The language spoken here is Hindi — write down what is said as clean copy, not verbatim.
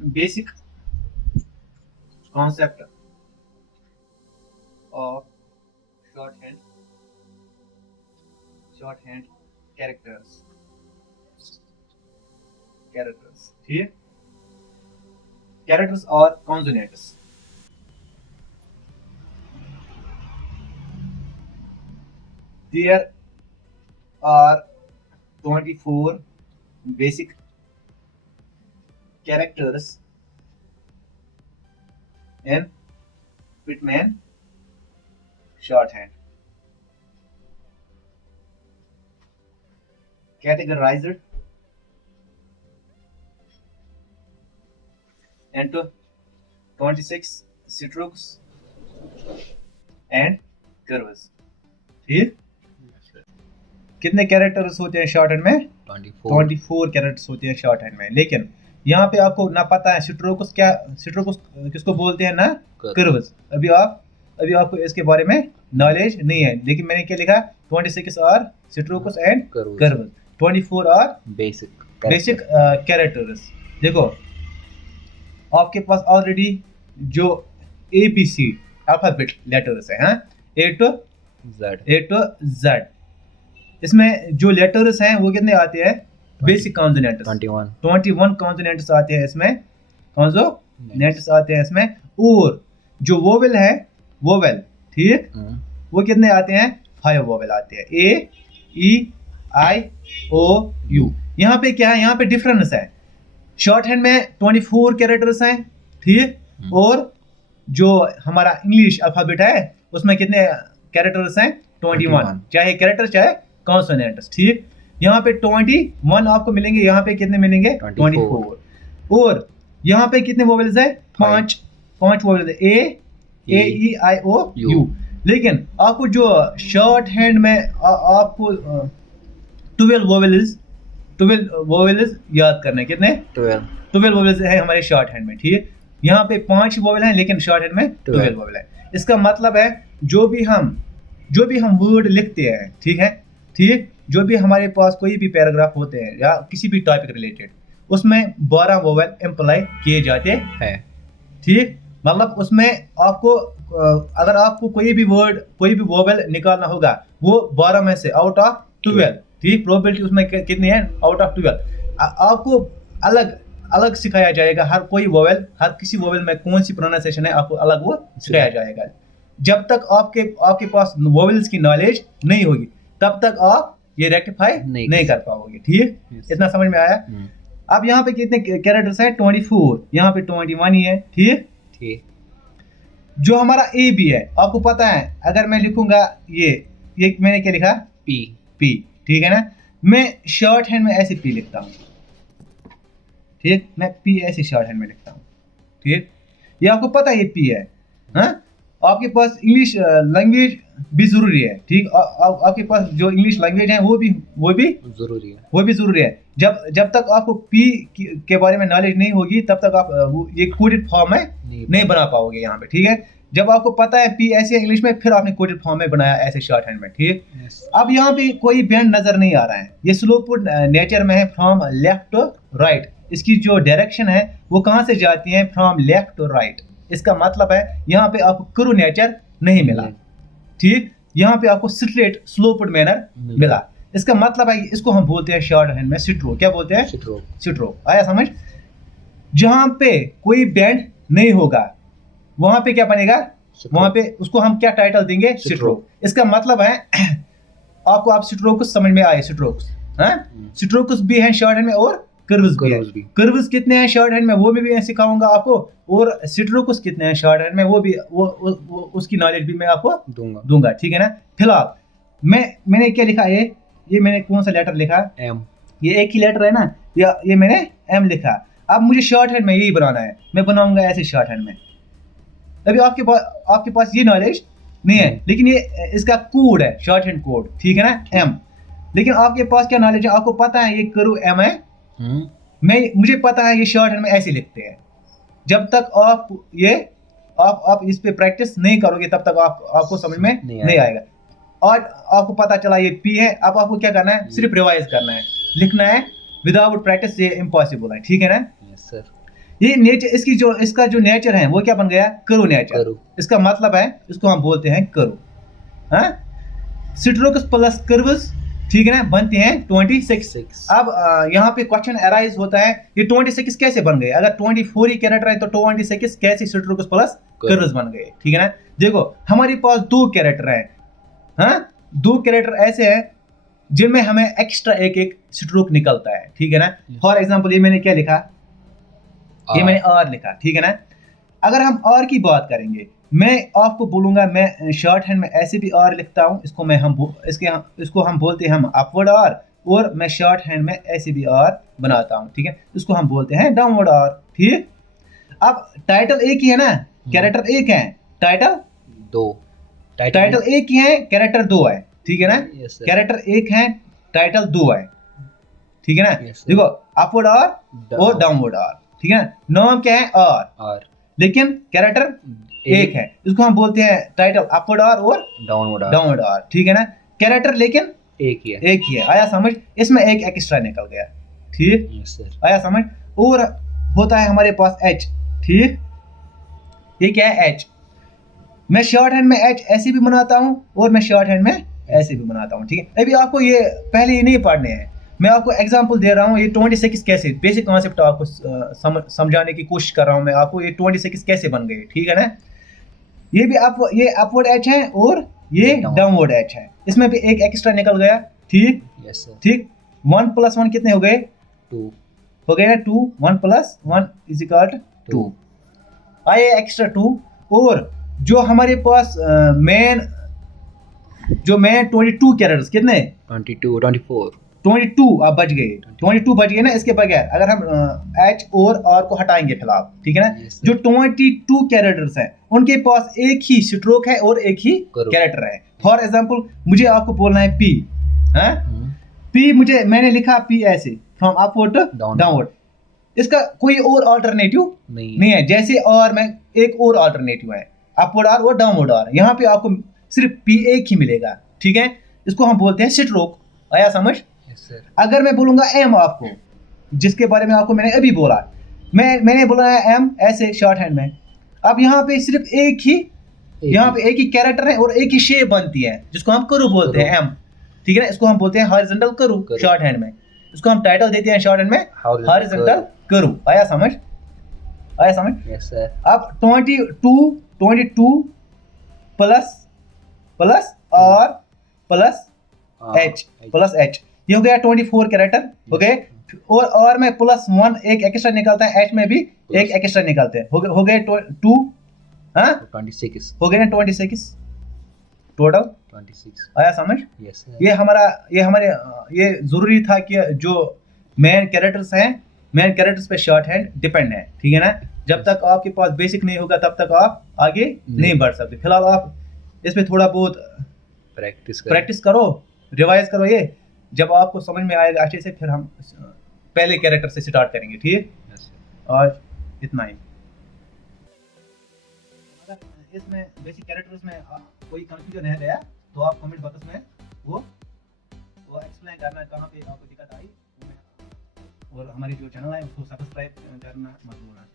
basic concept of shorthand characters ठीक है। characters और consonants। there are 24 basic characters in Pitman shorthand, categorized into 26 strokes and curves। ठीक, कितने कैरेक्टर्स होते हैं शॉर्टहैंड में? 24 कैरेक्टर्स होते हैं शॉर्टहैंड में। लेकिन यहाँ पे आपको ना पता है स्ट्रोक्स किसको बोलते हैं ना कर्व्स। अभी आपको इसके बारे में नॉलेज नहीं है, लेकिन मैंने क्या लिखा 26 are strokes and curves, 24 are basic characters. देखो आपके पास ऑलरेडी जो ABC अल्फाबेट लेटर्स है, A to Z, इसमें जो लेटर्स हैं वो कितने आते हैं? बेसिक कॉन्सोनेंट्स 21 कॉन्सोनेंट्स आते हैं इसमें, कॉन्सोनेंट्स आते हैं इसमें। और जो वोवेल है, वोवेल ठीक, वो कितने आते हैं? 5 वोवेल आते हैं, A E I O U। यहाँ पे क्या है? यहाँ पे डिफरेंस है। शॉर्टहैंड में 24 कैरेक्टर्स हैं ठीक, और जो हमारा इंग्लिश अल्फाबेट है उसमें कितने कैरेक्टर्स हैं? 21, चाहे कैरेक्टर चाहे कॉन्सोनेंट्स ठीक। यहाँ पे 21 आपको मिलेंगे, यहाँ पे कितने मिलेंगे? 24। और यहाँ पे कितने वोवेल्स है? 5 वोवेल्स है, A E I O U। लेकिन आपको जो शॉर्ट हैंड में आपको 12 वोवेल्स याद करने, कितने? 12 वोवेल्स है हमारे शॉर्ट हैंड में ठीक। यहाँ पे 5 वोवेल हैं, लेकिन शॉर्ट हैंड में 12 वोवेल है। इसका मतलब है जो भी हम वर्ड लिखते हैं ठीक, जो भी हमारे पास कोई भी पैराग्राफ होते हैं या किसी भी टॉपिक रिलेटेड, उसमें 12 वोवेल एम्प्लॉय किए जाते हैं ठीक। मतलब उसमें आपको अगर आपको कोई भी वोवेल निकालना होगा, वो 12 में से आउट ऑफ 12 ठीक, प्रोबेबिलिटी उसमें कितनी है? Out of 12। आपको अलग सिखाया जाएगा हर किसी वोवेल में कौन सी प्रोनाउंसिएशन है, आपको अलग वो सिखाया जाएगा। जब तक आपके पास वोवेल्स की नॉलेज नहीं होगी, तब तक आप ये रेक्टिफाई नहीं कर पाओगे ठीक। इतना समझ में आया? अब यहाँ पे कितने कैरेक्टर्स हैं? 24, यहाँ पे 21 ही है ठीक। जो हमारा A B है, आपको पता है अगर मैं लिखूंगा ये मैंने क्या लिखा? P ठीक है ना। मैं शॉर्ट हैंड में ऐसे P लिखता हूँ ठीक, मैं P ऐसे शॉर्ट हैंड में लिखता हूँ ठीक। ये आपको पता है ये P है। आपके पास इंग्लिश लैंग्वेज भी जरूरी है ठीक। आपके पास जो इंग्लिश लैंग्वेज है वो भी जरूरी है। जब तक आपको P के बारे में नॉलेज नहीं होगी, तब तक आप ये कोडेड फॉर्म में नहीं बना पाओगे यहाँ पे ठीक है। जब आपको पता है P ऐसे इंग्लिश में, फिर आपने कोडेड फॉर्म में बनाया ऐसे शॉर्ट हैंड में ठीक। अब यहाँ पे कोई बैंड नजर नहीं आ रहा है, ये स्लो पुट नेचर में है, फ्रॉम लेफ्ट टू राइट। इसकी जो डायरेक्शन है वो कहाँ से जाती है? From left to right. इसका मतलब है यहाँ पे आपको क्रू नेचर नहीं मिला ठीक, यहाँ पे आपको स्ट्रेट स्लो पुट मैनर मिला। इसका मतलब है इसको हम बोलते हैं शॉर्ट हैंड में स्ट्रोक। क्या बोलते हैं? स्ट्रोक। आया समझ? जहाँ पे कोई बैंड नहीं होगा वहां पे क्या बनेगा? वहां पे उसको हम क्या टाइटल देंगे? स्ट्रोक। इसका मतलब है आपको आप स्ट्रोक्स समझ में आए? स्ट्रोक्स भी हैं शॉर्ट हैंड में और कर्व्स भी हैं। कर्व्स कितने हैं शॉर्ट हैंड में वो भी मैं सिखाऊंगा आपको, और स्ट्रोक्स कितने हैं शॉर्ट हैंड में वो भी उसकी नॉलेज भी मैं आपको दूंगा ठीक है ना। फिलहाल मैंने क्या लिखा? ये मैंने कौन सा लेटर लिखा? M। ये एक ही लेटर है ना, ये मैंने M लिखा। अब मुझे शॉर्ट हैंड में यही बनाना है, मैं बनाऊंगा ऐसे शॉर्ट हैंड में। अभी आपके पास ये नॉलेज नहीं है, लेकिन ये इसका कोड है, शॉर्ट हैंड कोड ठीक है ना, M। लेकिन आपके पास क्या नॉलेज है? आपको पता है ये करो M है, मुझे पता है ये शॉर्ट हैंड में ऐसे लिखते हैं। जब तक आप इस पे प्रैक्टिस नहीं करोगे, तब तक आपको समझ में नहीं आएगा। और आपको पता चला ये P है, अब आपको क्या करना है? सिर्फ रिवाइज करना है, लिखना है। विदाउट प्रैक्टिस ये इम्पॉसिबल है ठीक है ना। Yes sir. ये नेचर, इसका जो नेचर है वो क्या बन गया, करो नेचर। इसका मतलब है, इसको हम बोलते हैं करो। हाँ, स्ट्रोक्स प्लस कर्व्स, ठीक है ना, बनते हैं 26। अब यहाँ पे क्वेश्चन अराइज होता है, ये 26 कैसे बन गए? अगर 24 ही कैरेक्टर है तो 26 कैसे स्ट्रोक्स प्लस कर्व्स बन गए? ठीक है ना, देखो हमारे पास 2 कैरेक्टर हैं। हाँ, 2 कैरेक्टर ऐसे हैं जिनमें हमें एक्स्ट्रा एक स्ट्रोक निकलता है। ठीक है ना, फॉर एग्जाम्पल ये मैंने क्या लिखा, ये मैंने आर लिखा। ठीक है ना, अगर हम आर की बात करेंगे, मैं आपको बोलूंगा, मैं शॉर्ट हैंड में ऐसे भी आर लिखता हूं, इसको हम बोलते हैं हम अपवर्ड आर, और मैं शॉर्ट हैंड में ऐसे भी आर बनाता हूं। ठीक है, इसको हम बोलते हैं डाउनवर्ड आर। ठीक, अब टाइटल एक ही है ना, कैरेक्टर एक है, टाइटल 2, टाइटल एक ही है, कैरेक्टर 2 है। ठीक है ना, कैरेक्टर एक है, टाइटल 2 है। ठीक है ना, देखो अपवर्ड आर और डाउनवर्ड आर। ठीक है, नाम क्या है, आर, लेकिन कैरेक्टर एक है, इसको हम बोलते हैं टाइटल अपवर्ड आर और डाउनवर्ड आर। ठीक है ना, कैरेक्टर लेकिन एक ही है। आया समझ? इसमें एक एक्स्ट्रा निकल गया। ठीक, आया समझ? और होता है हमारे पास एच। ठीक, ये क्या है, एच। मैं शॉर्ट हैंड में एच ऐसे भी बनाता हूं और मैं शॉर्ट हैंड में ऐसे भी बनाता हूं। ठीक है, अभी आपको ये पहले ये नहीं पढ़ने हैं, मैं आपको एग्जांपल दे रहा हूँ। ये 26 कैसे, बेसिक कॉन्सेप्ट आपको समझाने की कोशिश कर रहा हूँ मैं आपको, ये 26 कैसे बन गए। ठीक है ना, ये भी ये अपवर्ड एच है और ये डाउनवर्ड एच है, इसमें भी एक एक्स्ट्रा निकल गया। ठीक, ठीक, 1 + 1 कितने हो गए, 2 हो गए ना, 2, 1 + 1 = 2, आए एक्स्ट्रा 2। और जो हमारे पास मेन 22 कैरेक्टर्स, कितने, 22 अब बच गए, 22 बच गए ना। इसके बगैर अगर हम एच और आर को हटाएंगे फिलहाल, ठीक है ना, जो 22 कैरेक्टर्स हैं उनके पास एक ही स्ट्रोक है और एक ही कैरेक्टर है। फॉर एग्जांपल मुझे आपको बोलना है पी, है पी, मैंने लिखा पी ऐसे, फ्रॉम अपवर्ड टू डाउनवर्ड, इसका कोई और अल्टरनेटिव नहीं है। जैसे और में एक और अल्टरनेटिव है, अपवर्ड आर और डाउनवर्ड आर, यहाँ पे आपको सिर्फ पी एक ही मिलेगा। ठीक है, इसको हम बोलते हैं स्ट्रोक। आया समझ? अगर मैं बोलूंगा एम आपको, जिसके बारे में आपको मैंने अभी बोला, मैंने बोला है एम ऐसे शॉर्ट हैंड में, अब यहाँ पे सिर्फ एक ही कैरेक्टर है और एक ही शेप बनती है जिसको हम करू बोलते हैं, एम। ठीक है ना, इसको हम बोलते हैं हॉरिजॉन्टल करू शॉर्ट हैंड में, इसको हम टाइटल देते हैं शॉर्ट हैंड में हॉरिजॉन्टल करू। आया समझ? yes, अब 22 प्लस और प्लस एच, ये हो गया 24 कैरेक्टर हो गए। और में +1 एक एक्स्ट्रा निकलता है, एच में भी एक एक्स्ट्रा निकलते हैं, हो गए 2, हाँ 26 हो गए ना, 26 टोटल 26। आया समझ? yes, ये हमारे जरूरी था कि जो मेन कैरेक्टर्स हैं, मेन कैरेक्टर्स पे शॉर्ट हैंड डिपेंड है। ठीक है ना, जब तक आपके पास बेसिक नहीं होगा तब तक आप आगे नहीं बढ़ सकते। फिलहाल आप इस पे थोड़ा बहुत प्रैक्टिस करो, रिवाइज करो, ये जब आपको समझ में आएगा अच्छे से, फिर हम पहले कैरेक्टर से स्टार्ट करेंगे। ठीक, और इतना ही। अगर इसमें बेसिक कैरेक्टर्स में कोई कंफ्यूजन है गया तो आप कमेंट बॉक्स में वो एक्सप्लेन करना कहाँ पे आपको दिक्कत आई, और हमारी जो चैनल है उसको सब्सक्राइब करना मत भूलना।